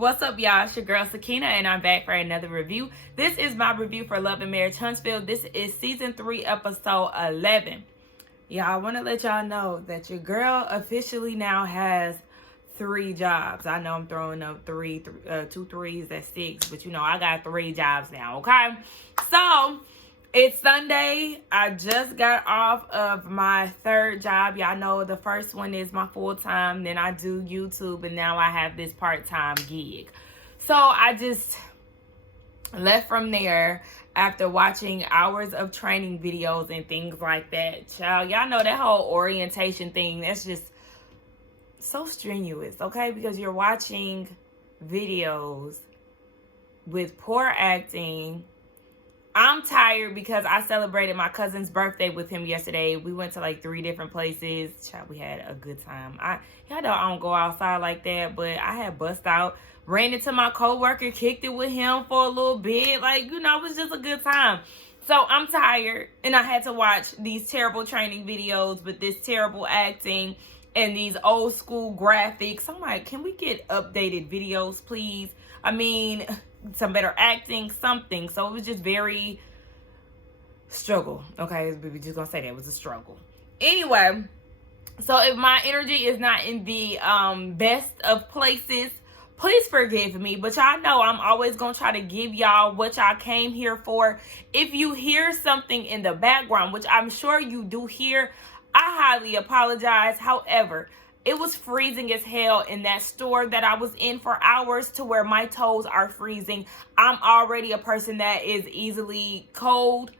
What's up, y'all? It's your girl Sakina, and I'm back for another review. This is my review for Love and Marriage Huntsville. This is season 3, episode 11. Y'all, I want to let y'all know that your girl officially now has 3 jobs. I know I'm throwing up 2 threes, that's 6, but you know I got 3 jobs now. Okay, so it's Sunday. I just got off of my 3rd job. Y'all know the first one is my full-time. Then I do YouTube. And now I have this part-time gig. So I just left from there after watching hours of training videos and things like that. Child, y'all know that whole orientation thing. That's just so strenuous, okay? Because you're watching videos with poor acting. I'm tired because I celebrated my cousin's birthday with him yesterday. We went to like 3 different places. Child, we had a good time. Y'all know I don't go outside like that, but I had bust out, ran into my coworker, kicked it with him for a little bit. Like, you know, it was just a good time. So I'm tired, and I had to watch these terrible training videos with this terrible acting and these old school graphics. I'm like, can we get updated videos, please? I mean, some better acting, something. So it was just very struggle. Okay, we're just gonna say that it was a struggle. Anyway, so if my energy is not in the best of places, please forgive me. But y'all know I'm always gonna try to give y'all what y'all came here for. If you hear something in the background, which I'm sure you do hear, I highly apologize. However, it was freezing as hell in that store that I was in for hours to where my toes are freezing. I'm already a person that is easily cold,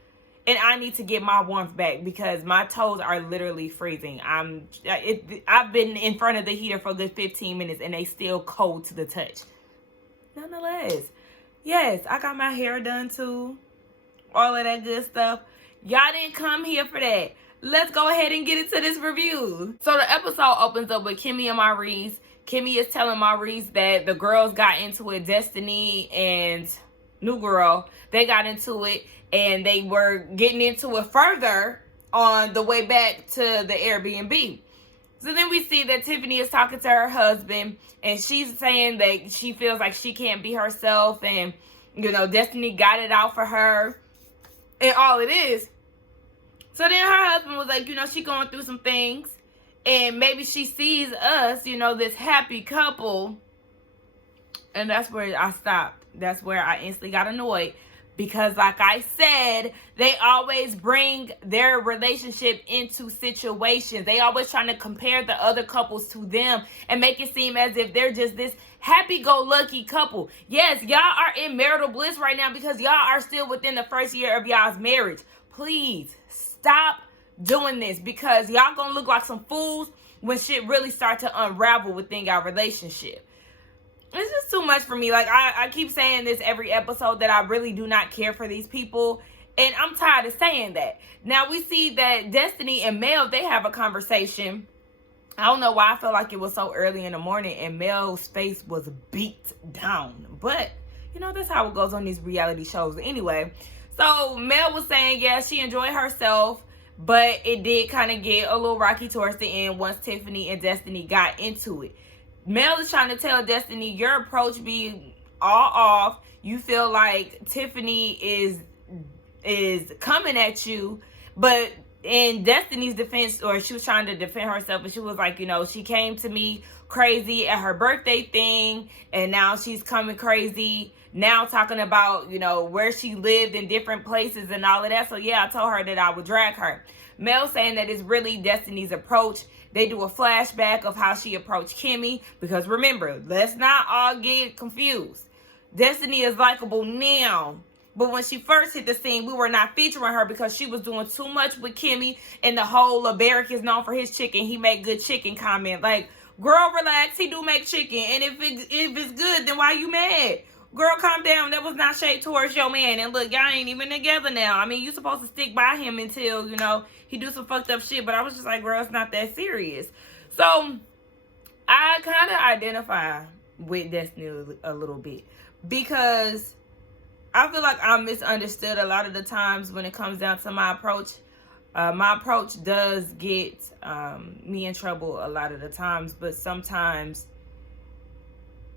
and I need to get my warmth back because my toes are literally freezing. I've been in front of the heater for a good 15 minutes and they still cold to the touch. Nonetheless, yes, I got my hair done too. All of that good stuff. Y'all didn't come here for that. Let's go ahead and get into this review. So the episode opens up with Kimmy and Maurice. Kimmy is telling Maurice that the girls got into it. Destiny and new girl, they got into it, and they were getting into it further on the way back to the Airbnb. So then we see that Tiffany is talking to her husband, and she's saying that she feels like she can't be herself, and you know, Destiny got it out for her and all it is. So then her husband was like, you know, she going through some things, and maybe she sees us, you know, this happy couple. And that's where I stopped. That's where I instantly got annoyed. Because like I said, they always bring their relationship into situations. They always trying to compare the other couples to them and make it seem as if they're just this happy-go-lucky couple. Yes, y'all are in marital bliss right now because y'all are still within the first year of y'all's marriage. Please stop doing this because y'all gonna look like some fools when shit really start to unravel within y'all relationship. It's just too much for me. Like, I keep saying this every episode that I really do not care for these people. And I'm tired of saying that. Now, we see that Destiny and Mel, they have a conversation. I don't know why I felt like it was so early in the morning and Mel's face was beat down. But, you know, that's how it goes on these reality shows. Anyway, so Mel was saying, yeah, she enjoyed herself. But it did kind of get a little rocky towards the end once Tiffany and Destiny got into it. Mel is trying to tell Destiny, your approach be all off. You feel like Tiffany is coming at you. But in Destiny's defense, or she was trying to defend herself, but she was like, you know, she came to me crazy at her birthday thing, and now she's coming crazy now talking about, you know, where she lived in different places and all of that. So yeah, I told her that I would drag her. Mel saying that it's really Destiny's approach. They do a flashback of how she approached Kimmy, because remember, let's not all get confused. Destiny is likable now, but when she first hit the scene, we were not featuring her because she was doing too much with Kimmy, and the whole LeBaric is known for his chicken. He make good chicken comment. Like, girl, relax. He do make chicken, and if it's good, then why you mad? Girl, calm down. That was not shade towards your man. And look, y'all ain't even together now. I mean, you supposed to stick by him until, you know, he do some fucked up shit. But I was just like, girl, it's not that serious. So, I kind of identify with Destiny a little bit. Because I feel like I'm misunderstood a lot of the times when it comes down to my approach. My approach does get me in trouble a lot of the times. But sometimes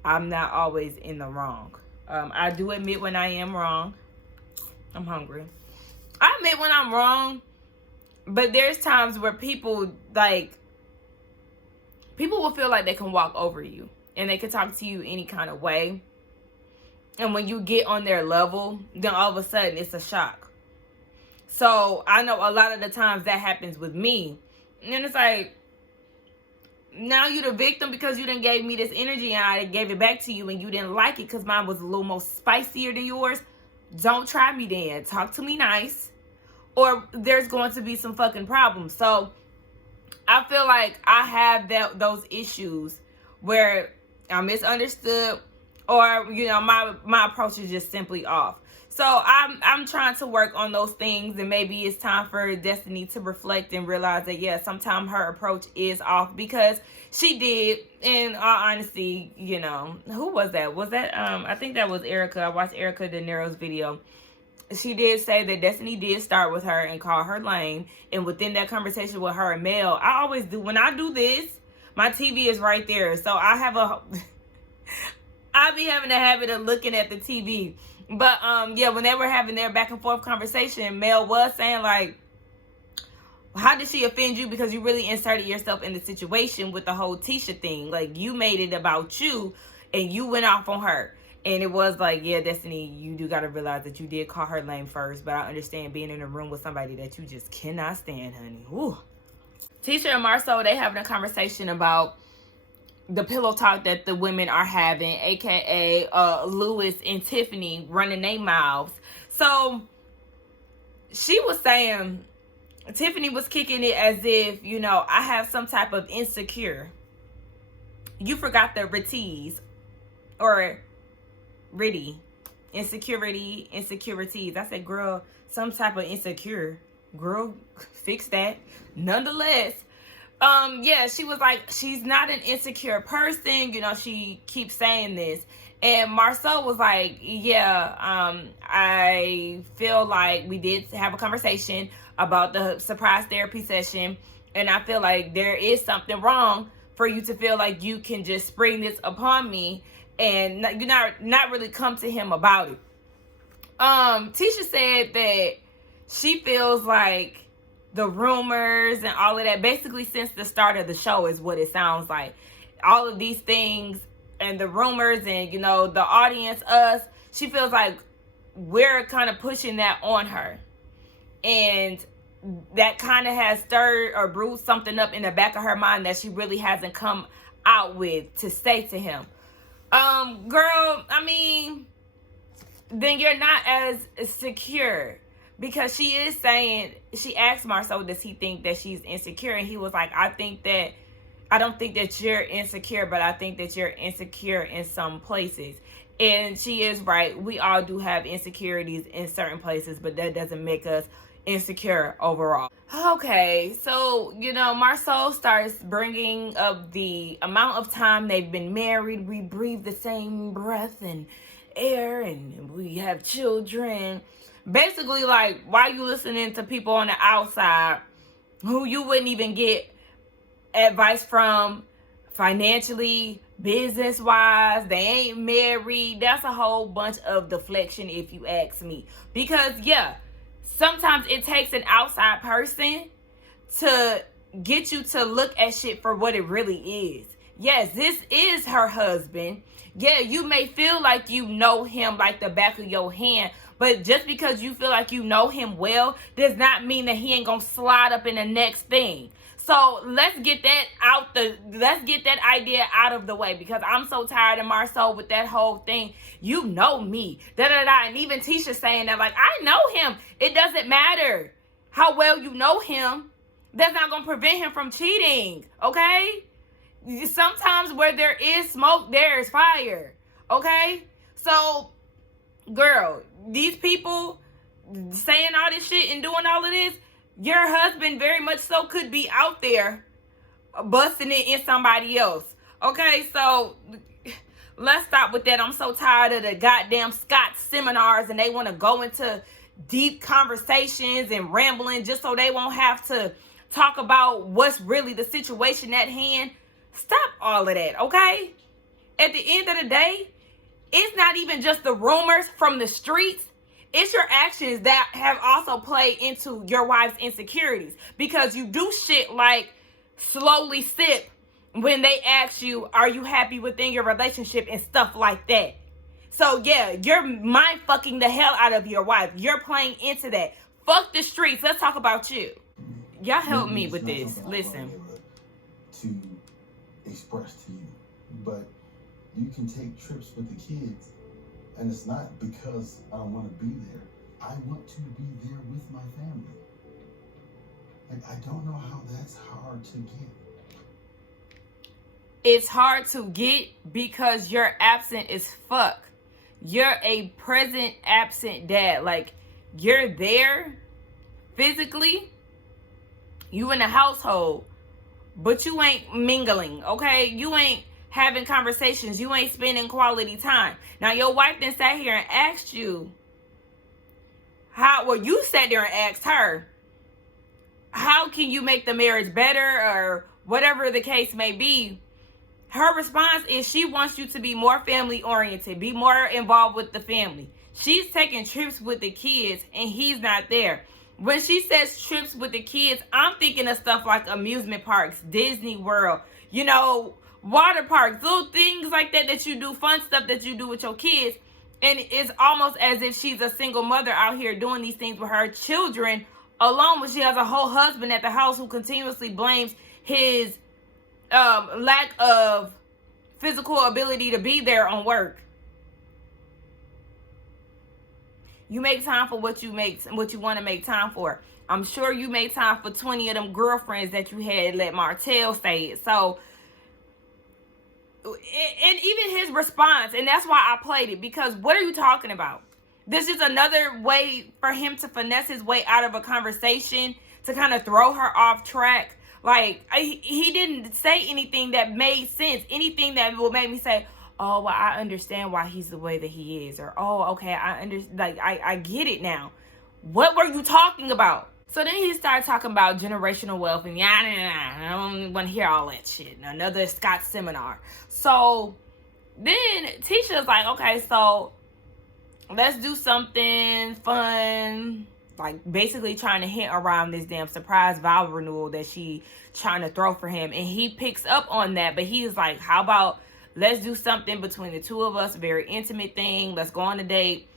I'm not always in the wrong. I do admit when I am wrong. I'm hungry. I admit when I'm wrong, but there's times where people will feel like they can walk over you and they can talk to you any kind of way. And when you get on their level, then all of a sudden it's a shock. So I know a lot of the times that happens with me. And it's like, now you the victim because you done gave me this energy and I gave it back to you and you didn't like it because mine was a little more spicier than yours. Don't try me then. Talk to me nice, or there's going to be some fucking problems. So I feel like I have those issues where I'm misunderstood, or my approach is just simply off. So I'm trying to work on those things, and maybe it's time for Destiny to reflect and realize that sometimes her approach is off, because she did, in all honesty, who was that? Was that I think that was Erica. I watched Erica De Niro's video. She did say that Destiny did start with her and call her lame, and within that conversation with her and Mel, I always do, when I do this, my TV is right there, so I be having a habit of looking at the TV. But when they were having their back and forth conversation, Mel was saying, like, how did she offend you? Because you really inserted yourself in the situation with the whole Tisha thing. Like, you made it about you and you went off on her. And it was like, Destiny, you do got to realize that you did call her lame first. But I understand being in a room with somebody that you just cannot stand, honey. Ooh. Tisha and Marceau, they having a conversation about the pillow talk that the women are having, aka Lewis and Tiffany running their mouths. So she was saying, Tiffany was kicking it as if, I have some type of insecure. You forgot the Ritties, or Ritty. Insecurities. I said, girl, some type of insecure. Girl, fix that. Nonetheless, she was like, she's not an insecure person. She keeps saying this. And Marceau was like, I feel like we did have a conversation about the surprise therapy session. And I feel like there is something wrong for you to feel like you can just spring this upon me and not really come to him about it. Tisha said that she feels like the rumors and all of that, basically since the start of the show, is what it sounds like. All of these things and the rumors and, the audience, us, she feels like we're kind of pushing that on her. And that kind of has stirred or brewed something up in the back of her mind that she really hasn't come out with to say to him. Girl, I mean, then you're not as secure. Because she is saying, she asked Marceau, does he think that she's insecure? And he was like, I don't think that you're insecure, but I think that you're insecure in some places. And she is right. We all do have insecurities in certain places, but that doesn't make us insecure overall. Okay, so, Marceau starts bringing up the amount of time they've been married. We breathe the same breath and air, and we have children. Basically, like, why you listening to people on the outside who you wouldn't even get advice from financially, business-wise? They ain't married. That's a whole bunch of deflection, if you ask me. Because, sometimes it takes an outside person to get you to look at shit for what it really is. Yes, this is her husband. Yeah, you may feel like you know him like the back of your hand, but just because you feel like you know him well does not mean that he ain't gonna slide up in the next thing. So let's get that idea out of the way, because I'm so tired of Marceau with that whole thing. You know me, and even Tisha saying that, like, I know him. It doesn't matter how well you know him. That's not gonna prevent him from cheating. Okay. Sometimes where there is smoke, there is fire. Okay? So, girl, these people saying all this shit and doing all of this, your husband very much so could be out there busting it in somebody else. Okay? So, let's stop with that. I'm so tired of the goddamn Scott seminars, and they want to go into deep conversations and rambling just so they won't have to talk about what's really the situation at hand. Stop all of that, okay? At the end of the day, it's not even just the rumors from the streets. It's your actions that have also played into your wife's insecurities. Because you do shit like slowly sip when they ask you, are you happy within your relationship and stuff like that. So yeah, you're mind fucking the hell out of your wife. You're playing into that. Fuck the streets. Let's talk about you. Y'all help me with this. Listen. To express to you, but you can take trips with the kids, and it's not because I don't want to be there. I want to be there with my family. Like, I don't know how that's hard to get. It's hard to get because you're absent as fuck. You're a present absent dad. Like, you're there physically, you in the household, but you ain't mingling, okay? You ain't having conversations. You ain't spending quality time. Now, your wife then sat here and asked you well, you sat there and asked her, how can you make the marriage better, or whatever the case may be. Her response is she wants you to be more family oriented, be more involved with the family. She's taking trips with the kids and he's not there. When she says trips with the kids, I'm thinking of stuff like amusement parks, Disney World, water parks, little things like that you do, fun stuff that you do with your kids. And it's almost as if she's a single mother out here doing these things with her children alone, when she has a whole husband at the house who continuously blames his lack of physical ability to be there on work. You make time for what you want to make time for. I'm sure you made time for 20 of them girlfriends that you had let Martell say it. So, and even his response, and that's why I played it, because what are you talking about? This is another way for him to finesse his way out of a conversation, to kind of throw her off track. Like, he didn't say anything that made sense, anything that will make me say, oh, well, I understand why he's the way that he is, or, oh, okay, I get it now. What were you talking about? So then he started talking about generational wealth, and I don't want to hear all that shit. Another Scott seminar. So then Tisha's like, okay, so let's do something fun, like basically trying to hint around this damn surprise vow renewal that she trying to throw for him. And he picks up on that, but he's like, how about let's do something between the two of us, a very intimate thing. Let's go on a date.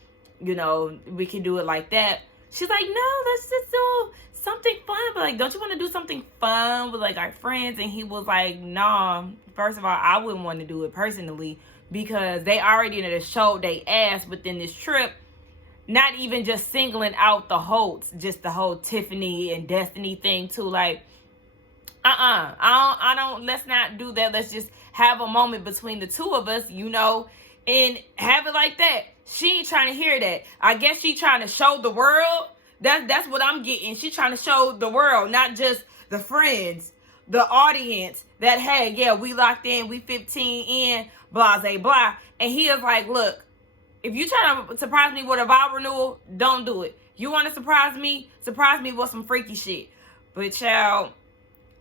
We can do it like that. She's like, no, let's just do something fun. But like, don't you want to do something fun with like our friends? And he was like, nah, first of all, I wouldn't want to do it personally, because they already showed they ass within this trip. Not even just singling out the Holtz, just the whole Tiffany and Destiny thing too. Like, I don't, let's not do that. Let's just have a moment between the two of us, and have it like that. She ain't trying to hear that. I guess she trying to show the world. That's what I'm getting. She trying to show the world, not just the friends, the audience, that, hey, yeah, we locked in, we 15 in, blah, blah, blah. And he is like, look, if you try to surprise me with a vow renewal, don't do it. You want to surprise me with some freaky shit. But child,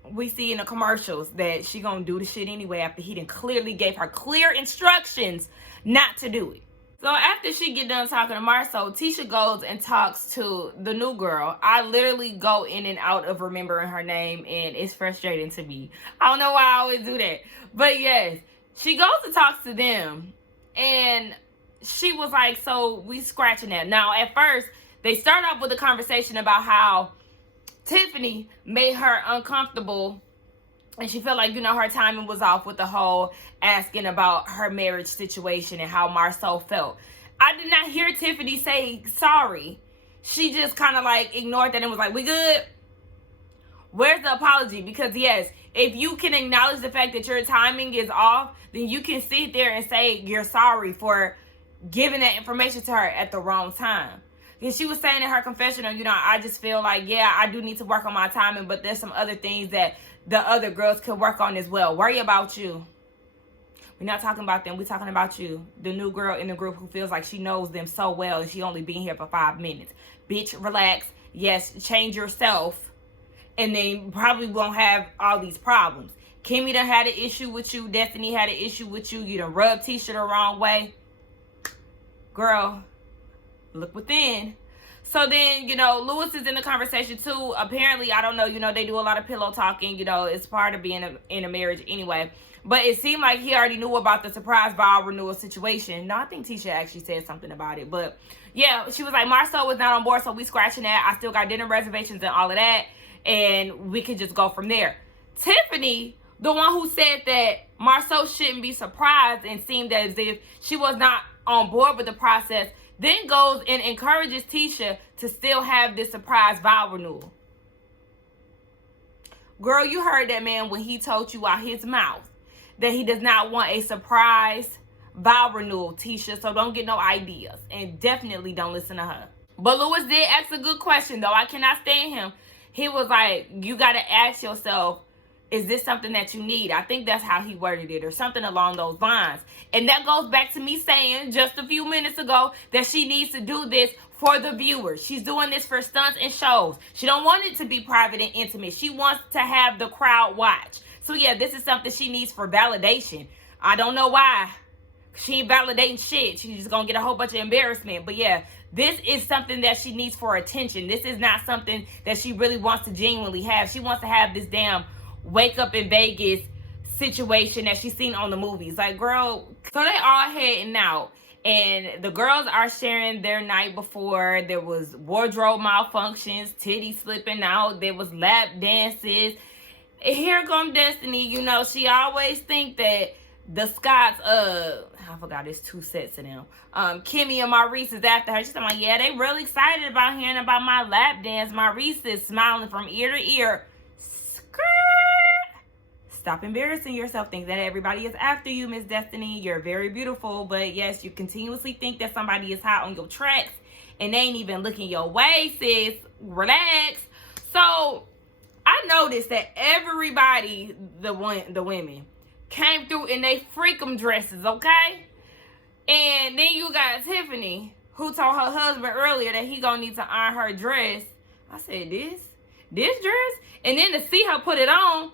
we see in the commercials that she gonna do the shit anyway after he done clearly gave her clear instructions not to do it. So after she get done talking to Marceau, Tisha goes and talks to the new girl. I literally go in and out of remembering her name, and it's frustrating to me. I don't know why I always do that. But yes, she goes and talks to them, and she was like, so we scratching that. Now, at first, they start off with a conversation about how Tiffany made her uncomfortable, and she felt like, her timing was off with the whole asking about her marriage situation and how Marceau felt. I did not hear Tiffany say sorry. She just kind of like ignored that and was like, we good? Where's the apology? Because yes, if you can acknowledge the fact that your timing is off, then you can sit there and say you're sorry for giving that information to her at the wrong time. Because she was saying in her confessional, I just feel like, yeah, I do need to work on my timing, but there's some other things that the other girls could work on as well. Worry about you. We're not talking about them. We're talking about you. The new girl in the group who feels like she knows them so well and she only been here for 5 minutes. Bitch, relax. Yes, change yourself. And then probably won't have all these problems. Kimmy done had an issue with you. Destiny had an issue with you. You done rubbed Tisha the wrong way. Girl, look within. So then, Lewis is in the conversation too. Apparently, I don't know, they do a lot of pillow talking. It's part of being in a marriage anyway. But it seemed like he already knew about the surprise vow renewal situation. No, I think Tisha actually said something about it. But yeah, she was like, Marcel was not on board, so we scratching that. I still got dinner reservations and all of that. And we could just go from there. Tiffany, the one who said that Marcel shouldn't be surprised and seemed as if she was not on board with the process, then goes and encourages Tisha to still have this surprise vow renewal. Girl, you heard that man when he told you out his mouth that he does not want a surprise vow renewal, Tisha. So don't get no ideas. And definitely don't listen to her. But Lewis did ask a good question, though. I cannot stand him. He was like, you got to ask yourself, is this something that you need? I think that's how he worded it, or something along those lines. And that goes back to me saying just a few minutes ago that she needs to do this for the viewers. She's doing this for stunts and shows. She don't want it to be private and intimate. She wants to have the crowd watch. So yeah, this is something she needs for validation. I don't know why. She ain't validating shit. She's just gonna get a whole bunch of embarrassment. But yeah, this is something that she needs for attention. This is not something that she really wants to genuinely have. She wants to have this damn wake up in Vegas situation that she's seen on the movies. Like, girl, so they all heading out. And the girls are sharing their night before. There was wardrobe malfunctions, titties slipping out. There was lap dances. Here come Destiny. She always think that the Scots, I forgot, there's 2 sets of them. Kimmy and Maurice is after her. She's like, yeah, they really excited about hearing about my lap dance. Maurice is smiling from ear to ear. Stop embarrassing yourself. Think that everybody is after you, Miss Destiny. You're very beautiful. But yes, you continuously think that somebody is hot on your tracks and they ain't even looking your way, sis. Relax. So I noticed that everybody, the women, came through in they freakum dresses, okay? And then you got Tiffany, who told her husband earlier that he gonna need to iron her dress. I said, this dress? And then to see her put it on,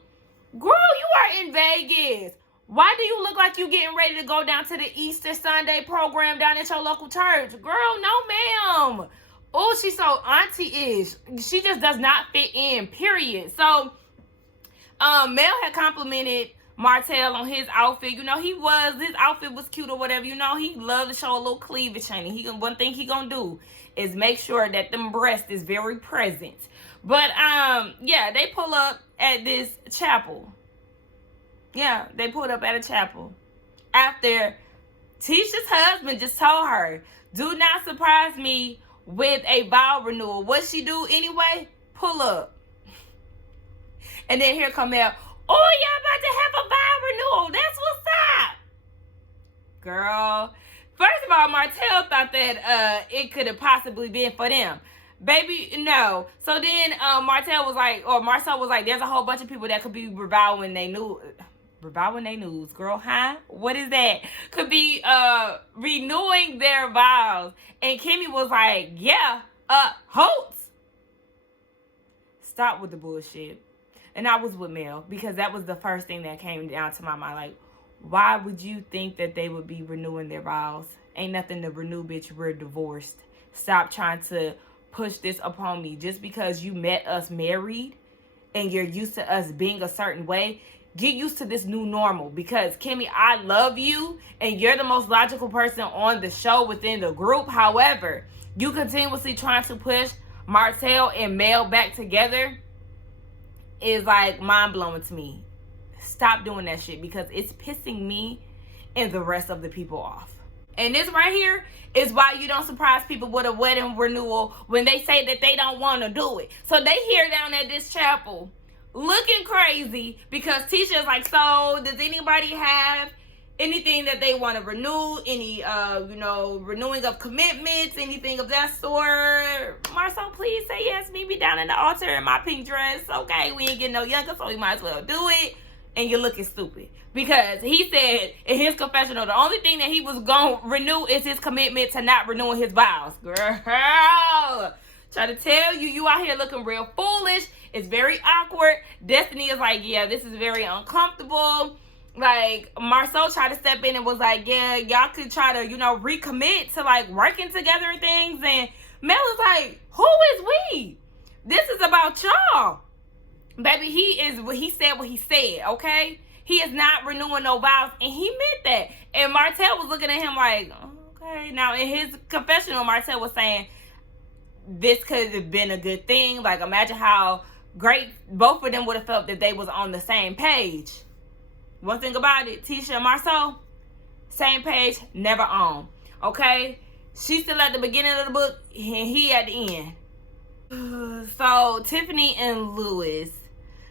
girl, you are in Vegas. Why do you look like you getting ready to go down to the Easter Sunday program down at your local church? Girl, no, ma'am. Oh, she's so auntie-ish. She just does not fit in, period. So, Mel had complimented Martell on his outfit. His outfit was cute or whatever. He loved to show a little cleavage, honey. One thing he gonna do is make sure that them breasts is very present. But, yeah, they pull up at this chapel. Yeah, they pulled up at a chapel. After Tisha's husband just told her, do not surprise me with a vow renewal. What she do anyway? Pull up. And then here come out, oh, y'all about to have a vow renewal. That's what's up. Girl, first of all, Martell thought that it could have possibly been for them. Baby, no. So then Marcel was like, there's a whole bunch of people that could be revowing they news, girl, huh? What is that? Could be renewing their vows. And Kimmy was like, yeah, Holtz. Stop with the bullshit. And I was with Mel, because that was the first thing that came down to my mind. Like, why would you think that they would be renewing their vows? Ain't nothing to renew, bitch. We're divorced. Stop trying to push this upon me. Just because you met us married and you're used to us being a certain way, get used to this new normal. Because Kimmy, I love you and you're the most logical person on the show within the group. However, you continuously trying to push Martell and Mel back together is like mind-blowing to me. Stop doing that shit, because it's pissing me and the rest of the people off. And this right here is why you don't surprise people with a wedding renewal when they say that they don't want to do it. So they here down at this chapel looking crazy because Tisha's like, so does anybody have anything that they want to renew? Any, renewing of commitments, anything of that sort? Marcel, please say yes. Meet me down in the altar in my pink dress. Okay, we ain't getting no younger, so we might as well do it. And you're looking stupid. Because he said in his confessional, the only thing that he was going to renew is his commitment to not renewing his vows. Girl, Try to tell you, you out here looking real foolish. It's very awkward. Destiny is like, yeah, this is very uncomfortable. Like, Marceau tried to step in and was like, yeah, y'all could try to, recommit to, like, working together and things. And Mel is like, who is we? This is about y'all. Baby, he said what he said, okay? He is not renewing no vows, and he meant that. And Martell was looking at him like, okay. Now, in his confessional, Martell was saying, this could have been a good thing. Like, imagine how great both of them would have felt if they was on the same page. One thing about it, Tisha and Marceau, same page, never on. Okay? She's still at the beginning of the book, and he at the end. So, Tiffany and Louis,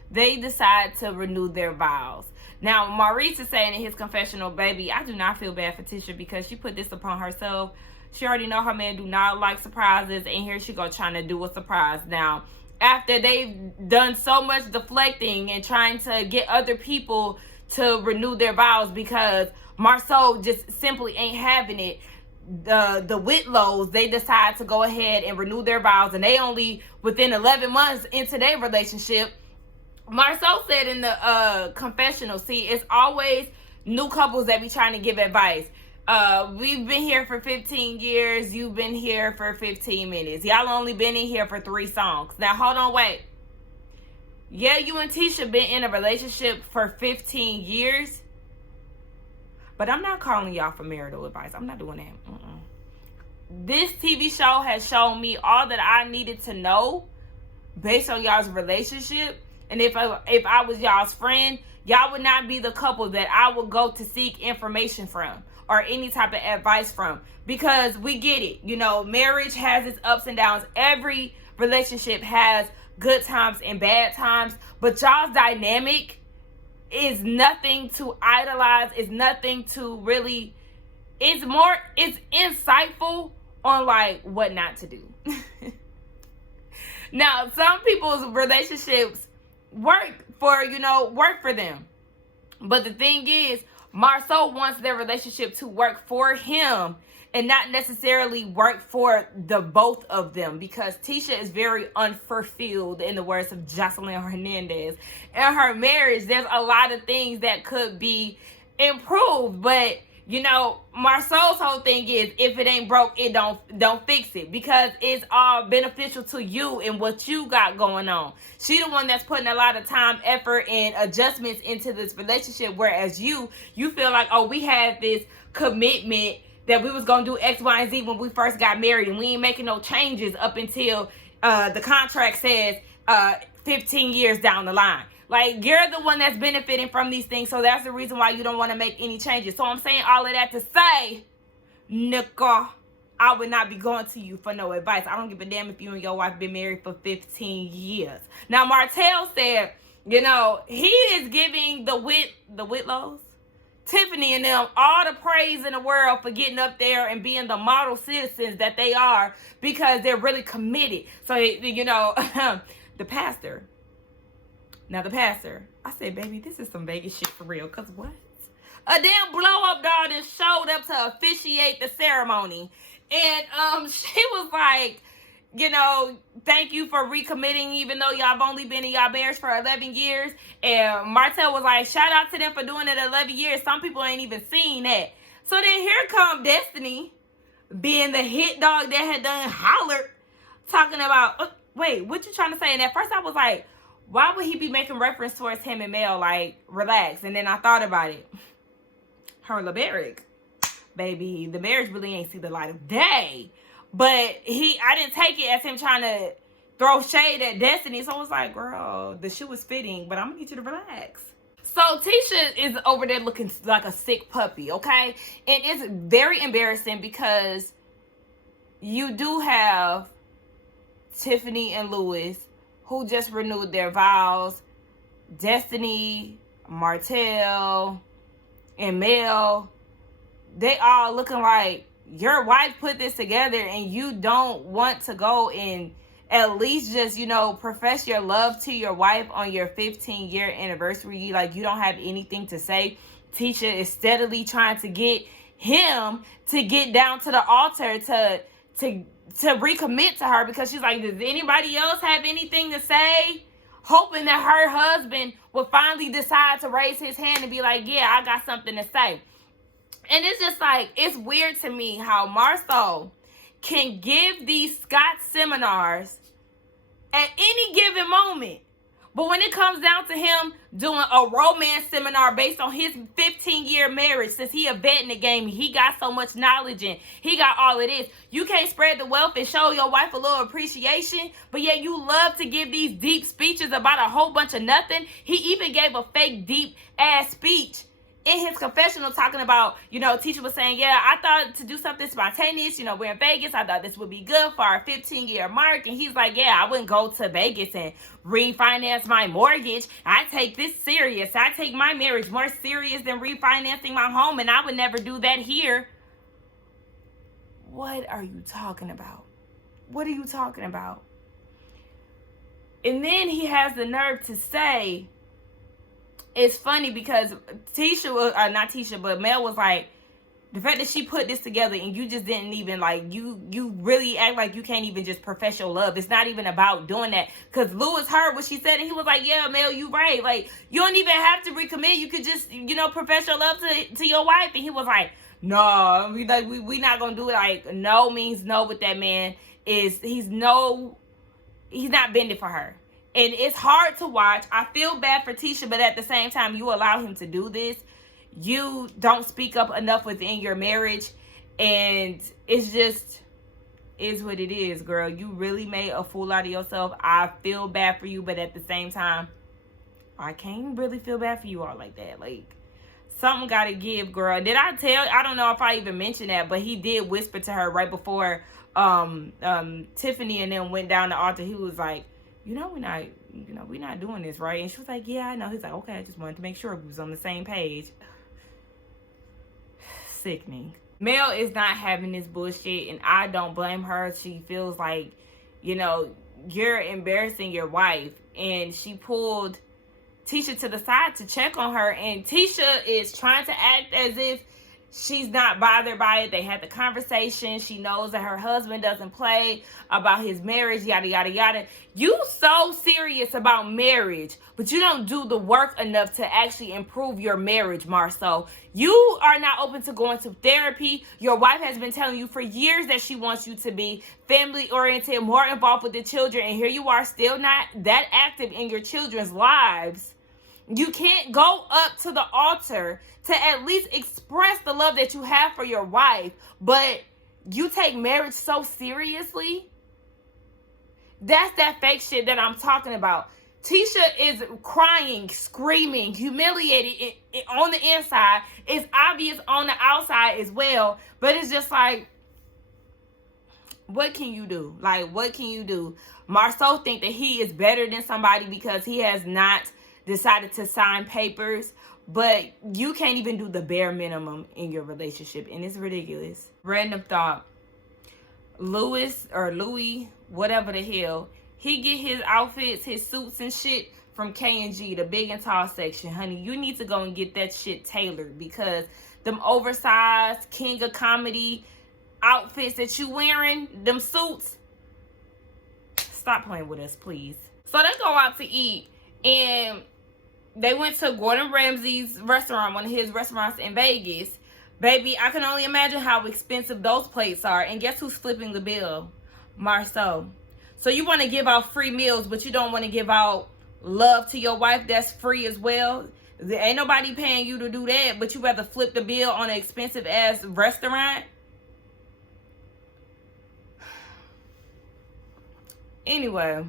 they decide to renew their vows. Now, Maurice is saying in his confessional, baby, I do not feel bad for Tisha because she put this upon herself. She already know her man do not like surprises, and here she go trying to do a surprise. Now, after they've done so much deflecting and trying to get other people to renew their vows because Marceau just simply ain't having it, the Whitlows, they decide to go ahead and renew their vows, and they only within 11 months into their relationship. Marceau said in the confessional, see, it's always new couples that be trying to give advice. We've been here for 15 years. You've been here for 15 minutes. Y'all only been in here for 3 songs. Now, hold on, wait. Yeah, you and Tisha been in a relationship for 15 years. But I'm not calling y'all for marital advice. I'm not doing that. This TV show has shown me all that I needed to know based on y'all's relationship. And if I was y'all's friend, y'all would not be the couple that I would go to seek information from or any type of advice from, because we get it. Marriage has its ups and downs. Every relationship has good times and bad times, but y'all's dynamic is nothing to idolize. It's nothing to really, it's insightful on like what not to do. Now, some people's relationships work for them. But the thing is, Marceau wants their relationship to work for him and not necessarily work for the both of them, because Tisha is very unfulfilled, in the words of Jocelyn Hernandez. In her marriage, there's a lot of things that could be improved, but Marceau's whole thing is, if it ain't broke, it don't fix it, because it's all beneficial to you and what you got going on. She the one that's putting a lot of time, effort, and adjustments into this relationship, whereas you feel like, oh, we had this commitment that we was gonna do X, Y, and Z when we first got married, and we ain't making no changes up until the contract says 15 years down the line. Like, you're the one that's benefiting from these things, so that's the reason why you don't want to make any changes. So I'm saying all of that to say, Nicole, I would not be going to you for no advice. I don't give a damn if you and your wife been married for 15 years. Now, Martell said, he is giving the Whitlows, Tiffany and them, all the praise in the world for getting up there and being the model citizens that they are, because they're really committed. So, the pastor. Now, the pastor, I said, baby, this is some Vegas shit for real. Because what? A damn blow-up doll that showed up to officiate the ceremony. And she was like, thank you for recommitting, even though y'all have only been in y'all marriage for 11 years. And Martell was like, shout out to them for doing it 11 years. Some people ain't even seen that. So then here come Destiny, being the hit dog that had done hollered, talking about, wait, what you trying to say? And at first I was like, why would he be making reference towards him and Mel? Like, relax. And then I thought about it. Her and LeBeric, baby, the marriage really ain't see the light of day. But I didn't take it as him trying to throw shade at Destiny. So I was like, girl, the shoe was fitting, but I'm going to need you to relax. So Tisha is over there looking like a sick puppy, okay? And it's very embarrassing because you do have Tiffany and Louis, who just renewed their vows. Destiny, Martell, and Mel, they all looking like your wife put this together, and you don't want to go and at least just, profess your love to your wife on your 15-year anniversary. Like, you don't have anything to say. Tisha is steadily trying to get him to get down to the altar to to recommit to her, because she's like, does anybody else have anything to say? Hoping that her husband would finally decide to raise his hand and be like, yeah, I got something to say. And it's just like, it's weird to me how Marceau can give these Scott seminars at any given moment. But when it comes down to him doing a romance seminar based on his 15-year marriage, since he a vet in the game, he got so much knowledge and he got all of this. You can't spread the wealth and show your wife a little appreciation, but yet you love to give these deep speeches about a whole bunch of nothing. He even gave a fake deep ass speech in his confessional talking about, Tisha was saying, yeah, I thought to do something spontaneous, we're in Vegas, I thought this would be good for our 15-year mark. And he's like, yeah, I wouldn't go to Vegas and refinance my mortgage. I take this serious. I take my marriage more serious than refinancing my home, and I would never do that here. What are you talking about? What are you talking about? And then he has the nerve to say, it's funny because not Tisha, but Mel was like, the fact that she put this together and you just didn't even you really act like you can't even just profess your love. It's not even about doing that. Because Lewis heard what she said and he was like, yeah, Mel, you right. Like, you don't even have to recommit. You could just, profess your love to your wife. And he was like, no, we not going to do it. Like, no means no with that man. He's not bending for her. And it's hard to watch. I feel bad for Tisha, but at the same time, you allow him to do this. You don't speak up enough within your marriage. And it's just is what it is, girl. You really made a fool out of yourself. I feel bad for you, but at the same time, I can't really feel bad for you all like that. Like, something got to give, girl. I don't know if I even mentioned that, but he did whisper to her right before Tiffany and them went down the altar. He was like, we're not doing this, right? And she was like, yeah, I know. He's like, okay, I just wanted to make sure we was on the same page. Sickening. Mel is not having this bullshit, and I don't blame her. She feels like, you're embarrassing your wife. And she pulled Tisha to the side to check on her, and Tisha is trying to act as if she's not bothered by it. They had the conversation. She knows that her husband doesn't play about his marriage, yada, yada, yada. You so serious about marriage, but you don't do the work enough to actually improve your marriage, Marceau. You are not open to going to therapy. Your wife has been telling you for years that she wants you to be family-oriented, more involved with the children, and here you are still not that active in your children's lives. You can't go up to the altar to at least express the love that you have for your wife, but you take marriage so seriously. That's that fake shit that I'm talking about. Tisha is crying, screaming, humiliated on the inside. It's obvious on the outside as well, but it's just like, what can you do? Like, what can you do? Marceau think that he is better than somebody because he has not decided to sign papers, but you can't even do the bare minimum in your relationship, and it's ridiculous. Random thought. Louis, whatever the hell, he get his outfits, his suits and shit from K&G, the big and tall section. Honey, you need to go and get that shit tailored, because them oversized king of comedy outfits that you wearing, them suits, stop playing with us, please. So they go out to eat, and they went to Gordon Ramsay's restaurant, one of his restaurants in Vegas. Baby, I can only imagine how expensive those plates are. And guess who's flipping the bill? Marceau. So you want to give out free meals, but you don't want to give out love to your wife that's free as well? There ain't nobody paying you to do that, but you rather flip the bill on an expensive-ass restaurant? Anyway.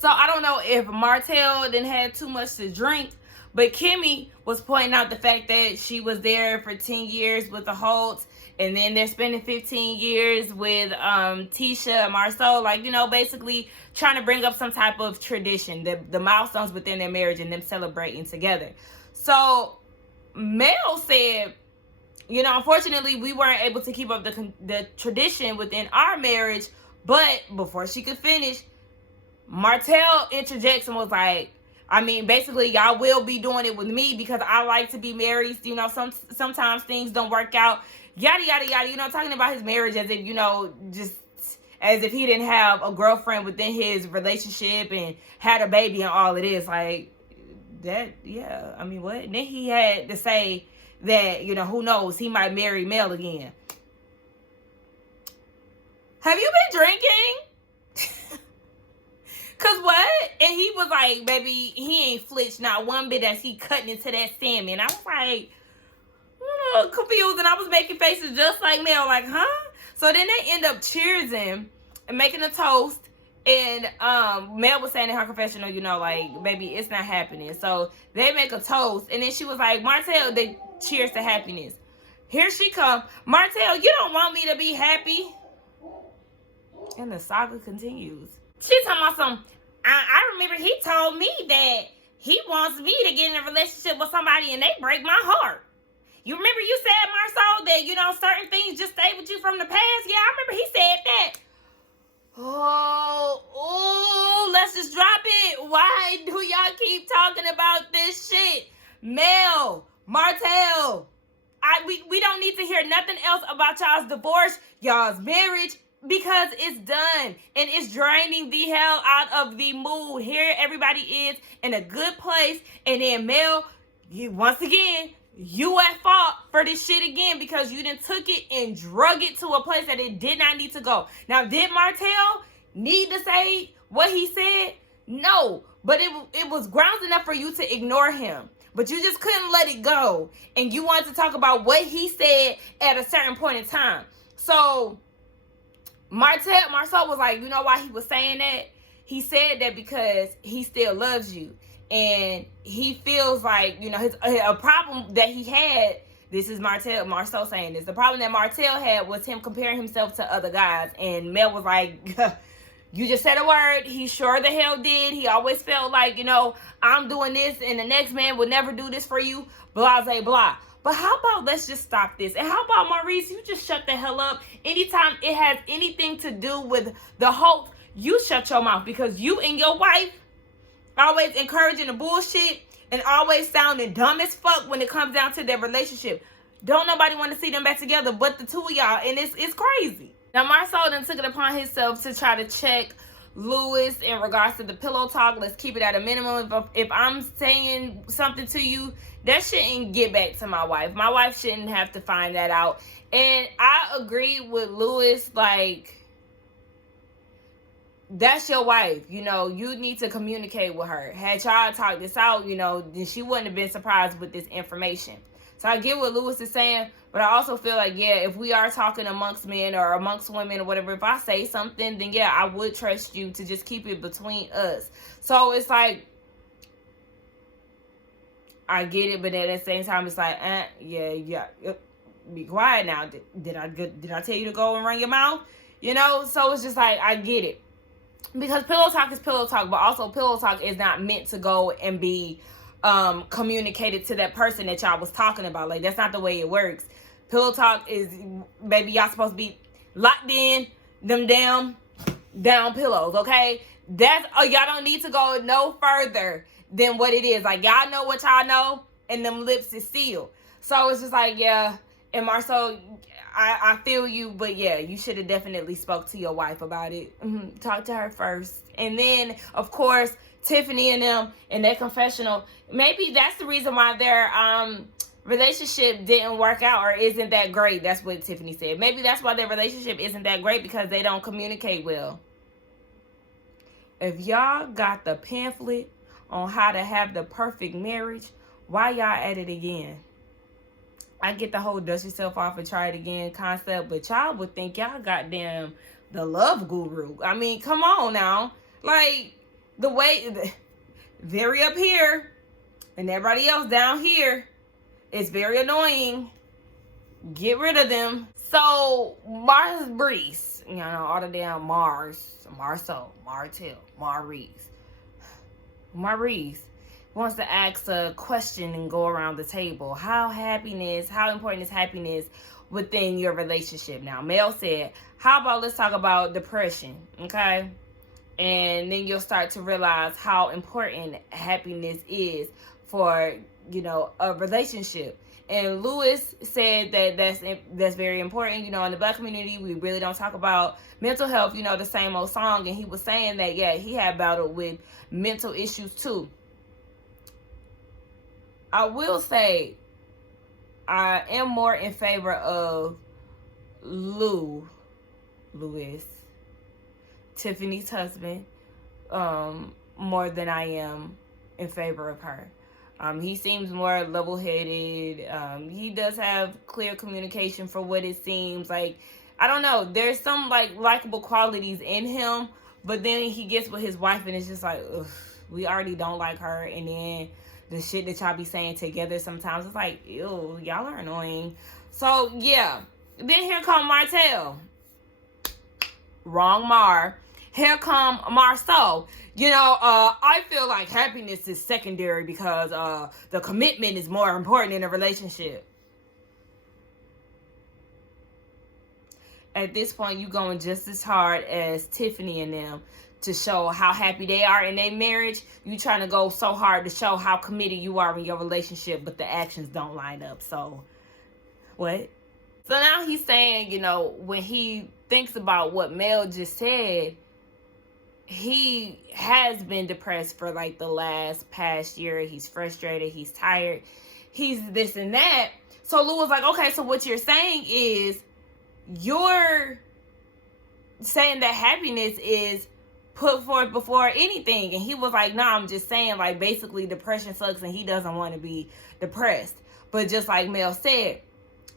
So I don't know if Martell didn't have too much to drink, but Kimmy was pointing out the fact that she was there for 10 years with the Holtz, and then they're spending 15 years with Tisha and Marceau, basically trying to bring up some type of tradition, the milestones within their marriage and them celebrating together. So Mel said, unfortunately, we weren't able to keep up the tradition within our marriage, but before she could finish, Martell interjects and was like, basically, y'all will be doing it with me because I like to be married. Sometimes things don't work out. yada, yada, yada, you know, talking about his marriage as if, you know, just as if he didn't have a girlfriend within his relationship and had a baby and all it is. Like, that, yeah, I mean, what? And then he had to say that, you know, who knows, he might marry Mel again. Have you been drinking? Cause what? And he was like, baby, he ain't flinched not one bit as he cutting into that salmon. I was like, confused, and I was making faces just like Mel, like, huh? So then they end up cheersing and making a toast. And Mel was saying in her confessional, you know, like, baby, it's not happening. So they make a toast, and then she was like, Martell, they cheers to happiness. Here she come. Martell, you don't want me to be happy. And the saga continues. She talking about some, I remember he told me that he wants me to get in a relationship with somebody and they break my heart. You remember you said, Marceau, that, you know, certain things just stay with you from the past? Yeah, I remember he said that. Oh, let's just drop it. Why do y'all keep talking about this shit? Mel, Martell, we don't need to hear nothing else about y'all's divorce, y'all's marriage, because it's done and it's draining the hell out of the mood. Here everybody is in a good place, and then Mel, you once again, you at fault for this shit again because you done took it and drug it to a place that it did not need to go. Now, did Martell need to say what he said? No, but it was grounds enough for you to ignore him. But you just couldn't let it go, and you wanted to talk about what he said at a certain point in time. So Marceau was like, you know why he was saying that? He said that because he still loves you. And he feels like, you know, a problem that he had, this is Marceau saying this, the problem that Martell had was him comparing himself to other guys. And Mel was like, you just said a word. He sure the hell did. He always felt like, you know, I'm doing this and the next man would never do this for you, blah, blah, blah. But how about let's just stop this? And how about, Maurice, you just shut the hell up? Anytime it has anything to do with the hope, you shut your mouth, because you and your wife always encouraging the bullshit and always sounding dumb as fuck when it comes down to their relationship. Don't nobody want to see them back together but the two of y'all, and it's crazy. Now, Marceau then took it upon himself to try to check Lewis in regards to the pillow talk. Let's keep it at a minimum. If I'm saying something to you, that shouldn't get back to my wife. My wife shouldn't have to find that out. And I agree with Lewis, like, that's your wife. You know, you need to communicate with her. Had y'all talked this out, you know, then she wouldn't have been surprised with this information. So I get what Lewis is saying, but I also feel like, yeah, if we are talking amongst men or amongst women or whatever, if I say something, then yeah, I would trust you to just keep it between us. So it's like, I get it, but at the same time, it's like, yeah, be quiet now. Did I tell you to go and run your mouth? You know, so it's just like, I get it. Because pillow talk is pillow talk, but also pillow talk is not meant to go and be communicated to that person that y'all was talking about. Like, that's not the way it works. Pillow talk is, baby, y'all supposed to be locked in them down pillows, okay? That's, y'all don't need to go no further than what it is. Like, y'all know what y'all know, and them lips is sealed. So it's just like, yeah, and Marceau, I feel you, but yeah, you should have definitely spoke to your wife about it. Talk to her first. And then, of course, Tiffany and them in their confessional, maybe that's the reason why their relationship didn't work out or isn't that great. That's what Tiffany said. Maybe that's why their relationship isn't that great, because they don't communicate well. If y'all got the pamphlet on how to have the perfect marriage, why y'all at it again? I get the whole dust yourself off and try it again concept, but y'all would think y'all goddamn the love guru. I mean, come on now. Like, the way, very up here and everybody else down here, it's very annoying. Get rid of them. So, Maurice, you know, all the damn Marceau, Martell, Maurice wants to ask a question and go around the table. How important is happiness within your relationship? Now, Mel said, how about let's talk about depression, okay? And then you'll start to realize how important happiness is for, you know, a relationship. And Lewis said that that's very important. You know, in the Black community, we really don't talk about mental health. You know, the same old song. And he was saying that, yeah, he had battled with mental issues too. I will say I am more in favor of Lewis, Tiffany's husband, more than I am in favor of her. He seems more level-headed. He does have clear communication for what it seems like. I don't know. There's some like likable qualities in him, but then he gets with his wife and it's just like, ugh, we already don't like her. And then the shit that y'all be saying together sometimes, it's like, ew, y'all are annoying. So yeah. Then here come Martell. Wrong Mar. Here come Marceau. You know, I feel like happiness is secondary because the commitment is more important in a relationship. At this point, you going just as hard as Tiffany and them to show how happy they are in their marriage. You trying to go so hard to show how committed you are in your relationship, but the actions don't line up. So, what? So now he's saying, you know, when he thinks about what Mel just said, he has been depressed for like the past year. He's frustrated. He's tired. He's this and that. So Lou was like, okay, so what you're saying is you're saying that happiness is put forth before anything. And he was like, no, I'm just saying like basically depression sucks and he doesn't want to be depressed. But just like Mel said,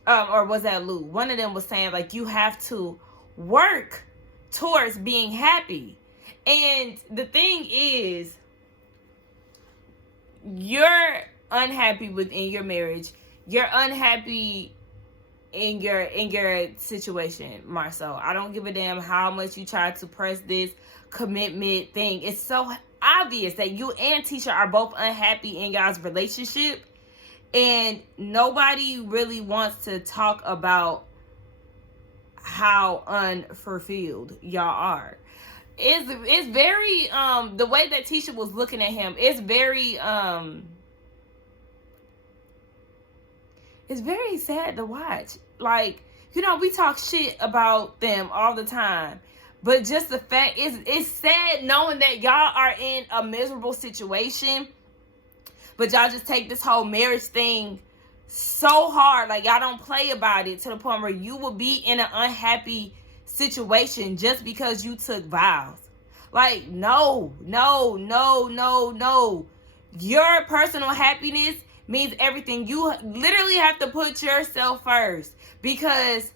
or was that Lou? One of them was saying like you have to work towards being happy. And the thing is, you're unhappy within your marriage. You're unhappy in your situation, Marcel. I don't give a damn how much you try to press this commitment thing. It's so obvious that you and Tisha are both unhappy in y'all's relationship. And nobody really wants to talk about how unfulfilled y'all are. It's very the way that Tisha was looking at him, it's very sad to watch. Like, you know, we talk shit about them all the time, but just the fact it's sad knowing that y'all are in a miserable situation, but y'all just take this whole marriage thing so hard. Like, y'all don't play about it to the point where you will be in an unhappy situation just because you took vows. Like, no. Your personal happiness means everything. You literally have to put yourself first, because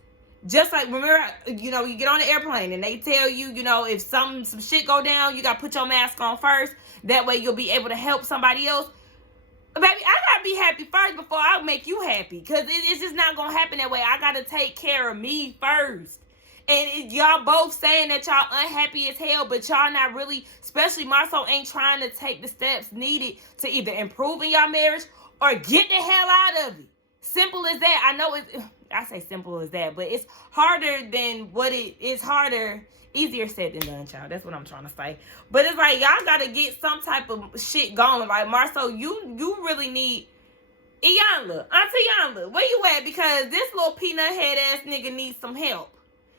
just like, remember, you know, you get on the airplane and they tell you, you know, if some shit go down, you got to put your mask on first. That way you'll be able to help somebody else. Baby, I got to be happy first before I make you happy, because it's just not going to happen that way. I got to take care of me first. And y'all both saying that y'all unhappy as hell, but y'all not really, especially Marceau, ain't trying to take the steps needed to either improve in y'all marriage or get the hell out of it. Simple as that. I know I say simple as that, but it's harder than what it's harder, easier said than done, child. That's what I'm trying to say. But it's like, y'all got to get some type of shit going. Like, Marceau, you really need Iyanla, Auntie Iyanla, where you at? Because this little peanut head ass nigga needs some help.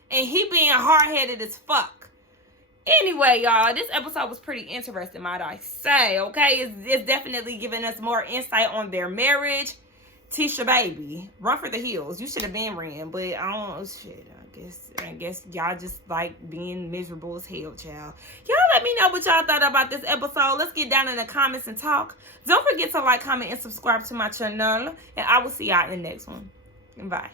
And he being hard-headed as fuck. Anyway, y'all, this episode was pretty interesting, might I say, okay? It's definitely giving us more insight on their marriage. Tisha, baby, run for the hills. You should have been ran, but I don't know, shit. I guess y'all just like being miserable as hell, child. Y'all let me know what y'all thought about this episode. Let's get down in the comments and talk. Don't forget to like, comment, and subscribe to my channel. And I will see y'all in the next one. Bye.